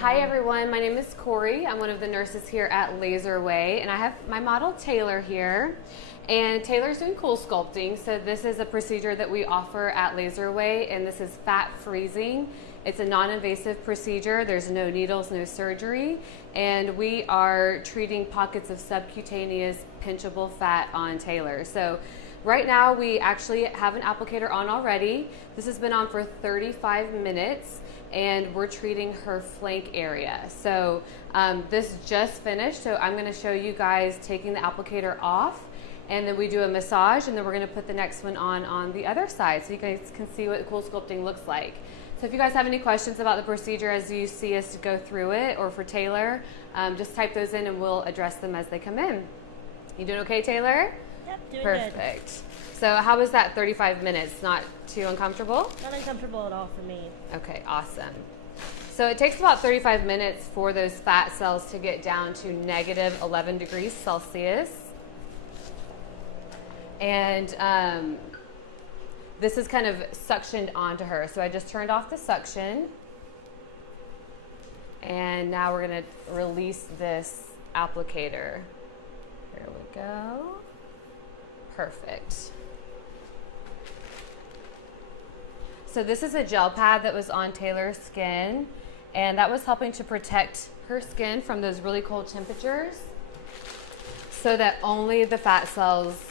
Hi everyone, my name is Corey. I'm one of the nurses here at LaserAway, and I have my model Taylor here. And Taylor's doing cool sculpting, so this is a procedure that we offer at LaserAway, and this is fat freezing. It's a non-invasive procedure. There's no needles, no surgery, and we are treating pockets of subcutaneous pinchable fat on Taylor. So right now we actually have an applicator on already. This has been on for 35 minutes. And we're treating her flank area. So this just finished, so I'm gonna show you guys taking the applicator off, and then we do a massage, and then we're gonna put the next one on the other side so you guys can see what cool sculpting looks like. So if you guys have any questions about the procedure as you see us go through it, or for Taylor, just type those in and we'll address them as they come in. You doing okay, Taylor? Yep, doing Perfect. good. So how was that 35 minutes? Not too uncomfortable? Not uncomfortable at all for me. Okay, awesome. So it takes about 35 minutes for those fat cells to get down to negative 11 degrees Celsius. And this is kind of suctioned onto her. So I just turned off the suction. And now we're gonna release this applicator. There we go. Perfect. So this is a gel pad that was on Taylor's skin, and that was helping to protect her skin from those really cold temperatures so that only the fat cells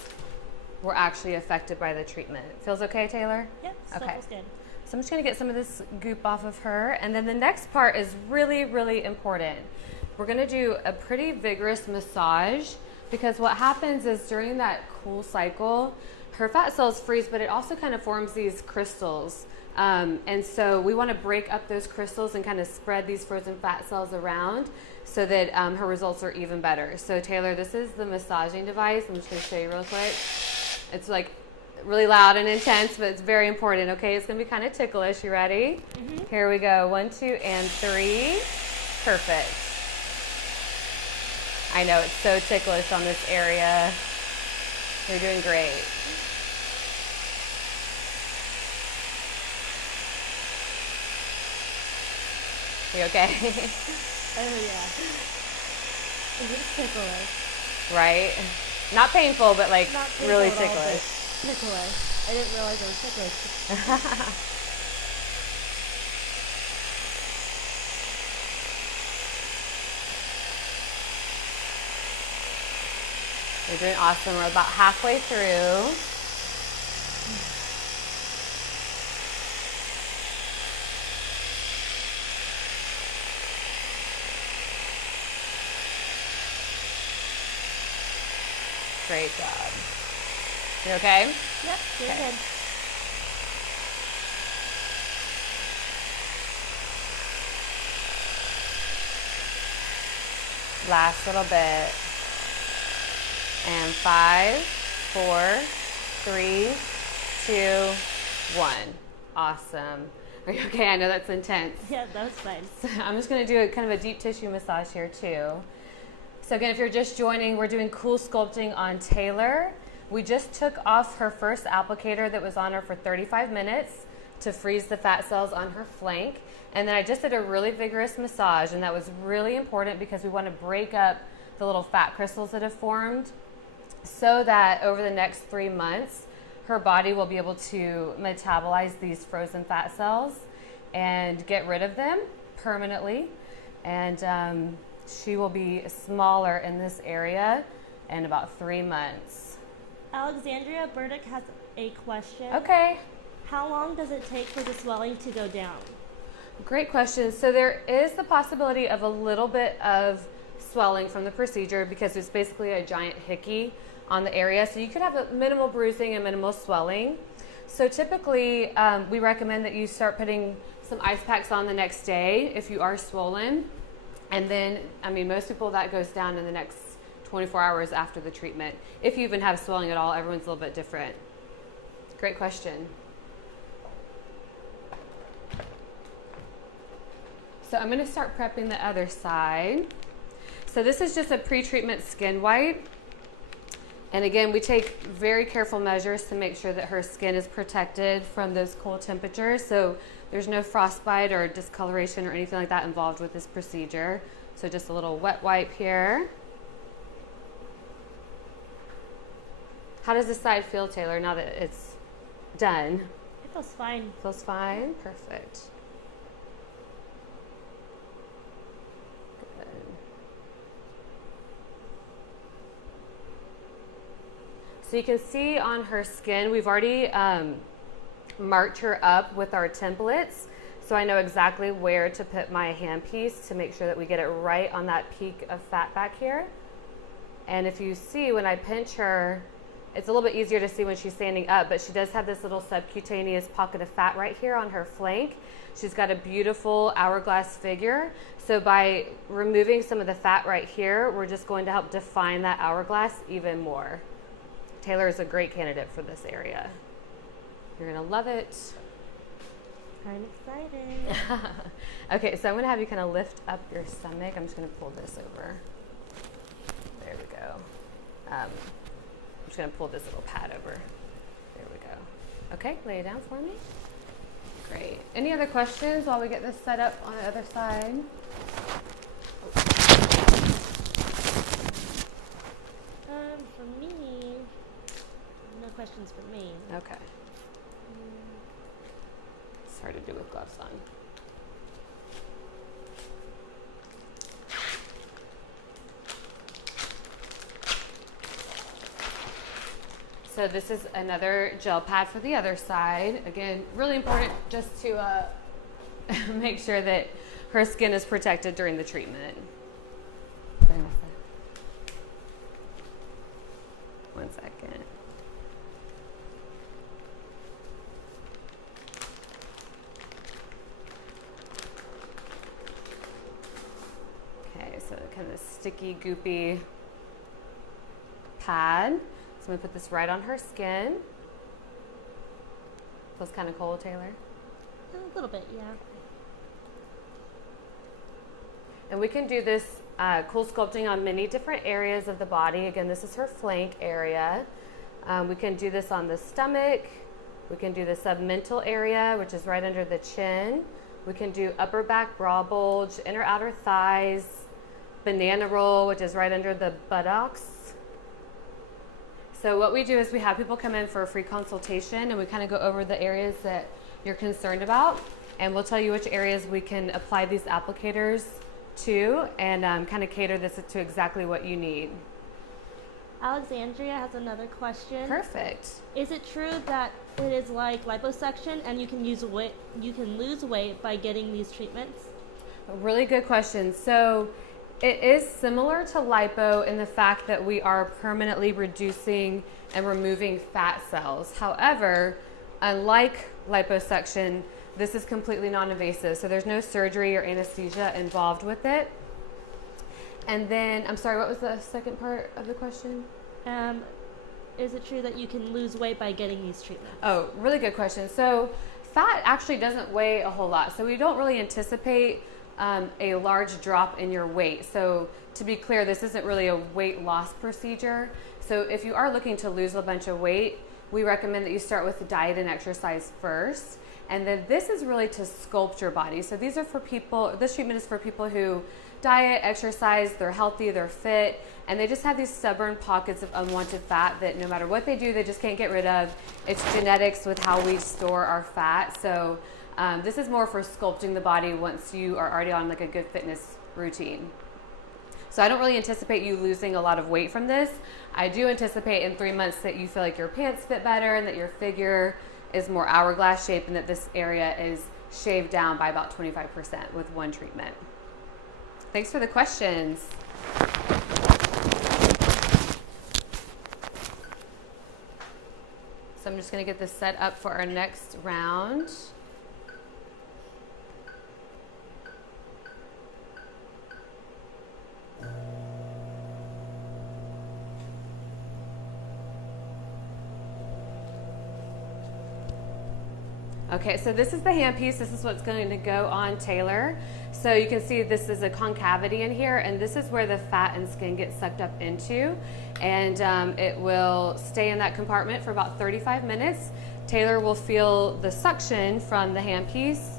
were actually affected by the treatment. Feels okay, Taylor? Yep, still okay. feels good. So I'm just gonna get some of this goop off of her, and then the next part is really, really important. We're gonna do a pretty vigorous massage, because what happens is during that cool cycle, her fat cells freeze, but it also kind of forms these crystals. And so we want to break up those crystals and kind of spread these frozen fat cells around so that her results are even better. So Taylor, this is the massaging device. I'm just going to show you real quick. It's like really loud and intense, but it's very important. Okay, it's going to be kind of ticklish. You ready? Mm-hmm. Here we go. 1, 2, and 3. Perfect. I know it's so ticklish on this area. You're doing great. You okay? Oh yeah. It's ticklish. Right? Not painful, but like Not painful really at all, ticklish. but ticklish. I didn't realize it was ticklish. You're doing awesome. We're about halfway through. Great job. You okay? Yep, doing Okay. good. Last little bit. And 5, 4, 3, 2, 1. Awesome. Are you okay? I know that's intense. Yeah, that was fine. So I'm just going to do a kind of a deep tissue massage here too. So again, if you're just joining, we're doing cool sculpting on Taylor. We just took off her first applicator that was on her for 35 minutes to freeze the fat cells on her flank. And then I just did a really vigorous massage, and that was really important because we want to break up the little fat crystals that have formed so that over the next 3 months, her body will be able to metabolize these frozen fat cells and get rid of them permanently. And she will be smaller in this area in about 3 months. Alexandria Burdick has a question. Okay. How long does it take for the swelling to go down? Great question. So there is the possibility of a little bit of swelling from the procedure because it's basically a giant hickey on the area. So you could have a minimal bruising and minimal swelling. So typically we recommend that you start putting some ice packs on the next day if you are swollen. And then, I mean, most people that goes down in the next 24 hours after the treatment. If you even have swelling at all, everyone's a little bit different. Great question. So I'm going to start prepping the other side. So this is just a pre-treatment skin wipe. And again, we take very careful measures to make sure that her skin is protected from those cold temperatures. So there's no frostbite or discoloration or anything like that involved with this procedure. So just a little wet wipe here. How does this side feel, Taylor, now that it's done? It feels fine. Feels fine? Perfect. Good. So you can see on her skin, we've already marked her up with our templates. So I know exactly where to put my handpiece to make sure that we get it right on that peak of fat back here. And if you see when I pinch her, it's a little bit easier to see when she's standing up, but she does have this little subcutaneous pocket of fat right here on her flank. She's got a beautiful hourglass figure. So by removing some of the fat right here, we're just going to help define that hourglass even more. Taylor is a great candidate for this area. You're gonna love it. I'm excited. Okay, so I'm gonna have you kind of lift up your stomach. I'm just gonna pull this over. There we go. I'm just gonna pull this little pad over. There we go. Okay, lay it down for me. Great. Any other questions while we get this set up on the other side? For me, no questions for me. Okay. It's hard to do with gloves on. So this is another gel pad for the other side. Again, really important just to make sure that her skin is protected during the treatment. One second. Okay, so kind of sticky, goopy pad. So I'm gonna put this right on her skin. Feels kind of cold, Taylor? A little bit, yeah. And we can do this cool sculpting on many different areas of the body. Again, this is her flank area. We can do this on the stomach. We can do the submental area, which is right under the chin. We can do upper back bra bulge, inner outer thighs, banana roll, which is right under the buttocks. So what we do is we have people come in for a free consultation and we kind of go over the areas that you're concerned about, and we'll tell you which areas we can apply these applicators to and kind of cater this to exactly what you need. Alexandria has another question. Perfect. Is it true that it is like liposuction and you can lose weight by getting these treatments? A really good question. So it is similar to lipo in the fact that we are permanently reducing and removing fat cells. However, unlike liposuction, this is completely non-invasive, so there's no surgery or anesthesia involved with it. And then, I'm sorry, what was the second part of the question? Is it true that you can lose weight by getting these treatments? Oh, really good question. So fat actually doesn't weigh a whole lot, so we don't really anticipate a large drop in your weight. So to be clear, this isn't really a weight loss procedure. So if you are looking to lose a bunch of weight, we recommend that you start with diet and exercise first. And then this is really to sculpt your body. So these are for people, this treatment is for people who diet, exercise, they're healthy, they're fit, and they just have these stubborn pockets of unwanted fat that no matter what they do, they just can't get rid of. It's genetics with how we store our fat. So this is more for sculpting the body once you are already on like a good fitness routine. So I don't really anticipate you losing a lot of weight from this. I do anticipate in 3 months that you feel like your pants fit better and that your figure is more hourglass shape and that this area is shaved down by about 25% with one treatment. Thanks for the questions. So I'm just going to get this set up for our next round. Okay, so this is the handpiece. This is what's going to go on Taylor. So you can see this is a concavity in here, and this is where the fat and skin get sucked up into, and it will stay in that compartment for about 35 minutes. Taylor will feel the suction from the handpiece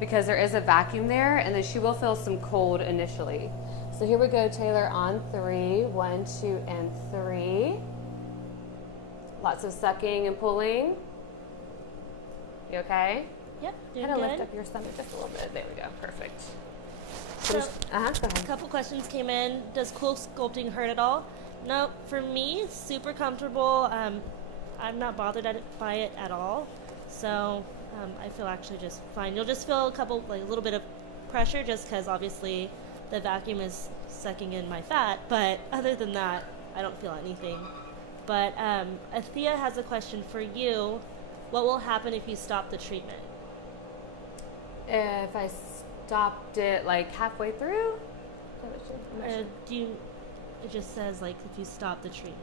because there is a vacuum there, and then she will feel some cold initially. So here we go, Taylor, on 3. 1, 2, and 3. Lots of sucking and pulling. You okay? Yep, doing Kind of good. lift up your stomach just a little bit. There we go. Perfect. So, go ahead. a couple questions came in. Does Coolsculpting hurt at all? No, for me, super comfortable. I'm not bothered by it at all. So I feel actually just fine. You'll just feel a little bit of pressure just because obviously the vacuum is sucking in my fat. But other than that, I don't feel anything. But Athea has a question for you. What will happen if you stop the treatment? If I stopped it like halfway through? It just says like if you stop the treatment.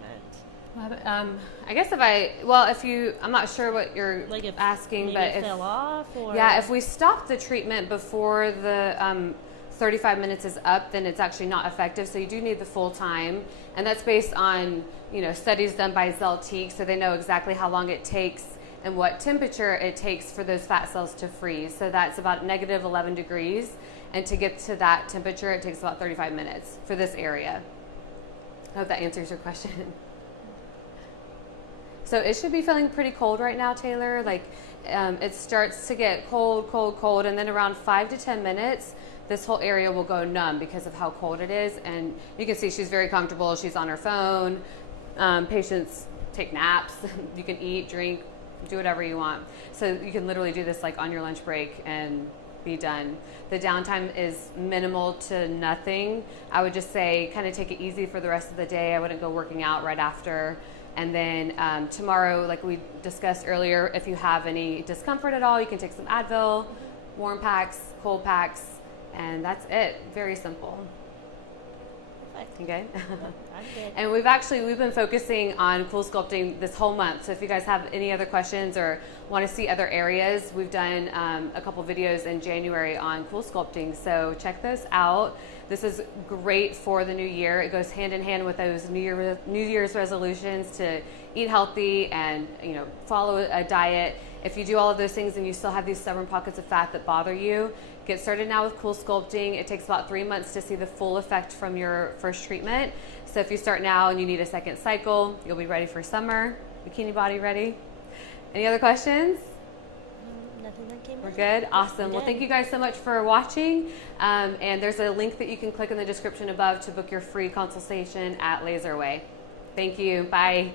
I guess I'm not sure what you're like if asking, maybe but it fell off, or yeah, if we stop the treatment before the 35 minutes is up, then it's actually not effective. So you do need the full time, and that's based on studies done by Zeltiq, so they know exactly how long it takes and what temperature it takes for those fat cells to freeze. So that's about negative 11 degrees, and to get to that temperature, it takes about 35 minutes for this area. I hope that answers your question. So it should be feeling pretty cold right now, Taylor. Like it starts to get cold, cold, cold, and then around 5 to 10 minutes, this whole area will go numb because of how cold it is. And you can see she's very comfortable. She's on her phone. Patients take naps. You can eat, drink, do whatever you want. So you can literally do this like on your lunch break and be done. The downtime is minimal to nothing. I would just say kind of take it easy for the rest of the day. I wouldn't go working out right after. And then tomorrow, like we discussed earlier, if you have any discomfort at all, you can take some Advil, warm packs, cold packs, and that's it. Very simple. You good? I'm good. And we've been focusing on Coolsculpting this whole month. So if you guys have any other questions or want to see other areas, we've done a couple videos in January on Coolsculpting. So check those out. This is great for the new year. It goes hand in hand with those New Year's resolutions to eat healthy and follow a diet. If you do all of those things and you still have these stubborn pockets of fat that bother you, get started now with Coolsculpting. It takes about 3 months to see the full effect from your first treatment. So if you start now and you need a second cycle, you'll be ready for summer. Bikini body ready. Any other questions? Nothing that came in. We're good? Awesome. Well, thank you guys so much for watching. And there's a link that you can click in the description above to book your free consultation at LaserAway. Thank you. Bye.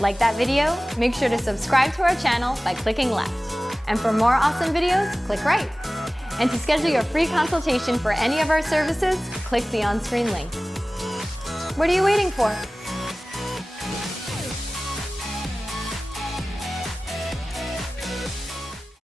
Like that video? Make sure to subscribe to our channel by clicking left. And for more awesome videos, click right. And to schedule your free consultation for any of our services, click the on-screen link. What are you waiting for?